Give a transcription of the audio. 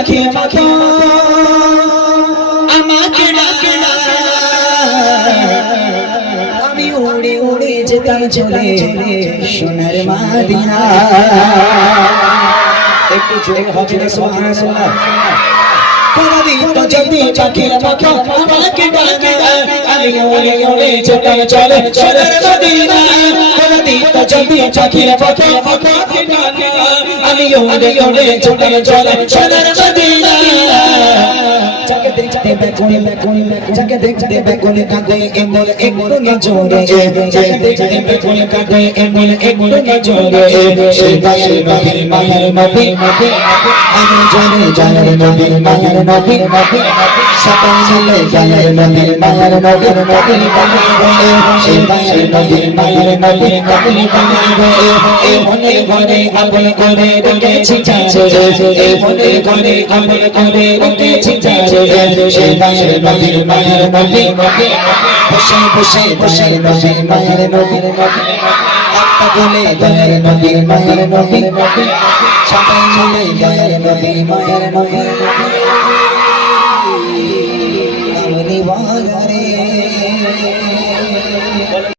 পাখির মতো আমাকে ডাকে না, আমি উড়ে উড়ে যেতাম চলে সোনার মদিনা। একটু জোরে হবে না সুবহানাল্লাহ। কোনদিন তো যদি পাখির মতো আমাকে ডাকে না, আমি উড়ে উড়ে যেতাম চলে সোনার মদিনা। কোনদিন তো যদি পাখির মতো আমাকে ডাকে না, আমি উড়ে উড়ে যেতাম চলে সোনার মদিনা। যাকে দেখতে বেকুনি বেকুনি, যাকে দেখতে বেকুনি কাঁদে এমন একটু নজরে, যাকে দেখতে বেকুনি কাঁদে এমন একটু নজরে, সেই দাসের নবীর মায়ের নবী, আমি জানি জানি নবীর মায়ের নবী, সকাল চলে জানের নবীর মায়ের নবীর নবী বানাবে, সেই দাসের নবীর মায়ের নবী নবী বানাবে। এই মনের ঘরে আপন করে রেখেছি যারে, এই মনের ঘরে আপন করে রেখেছি যারে, সেই দাসের নবীর মায়ের নবী, বসে বসে বসে নবীর মায়ের নবীর নবী, একটা বলে দয়ার নবীর মায়ের নবী, সবাই মিলে দয়ার নবীর মায়ের নবী।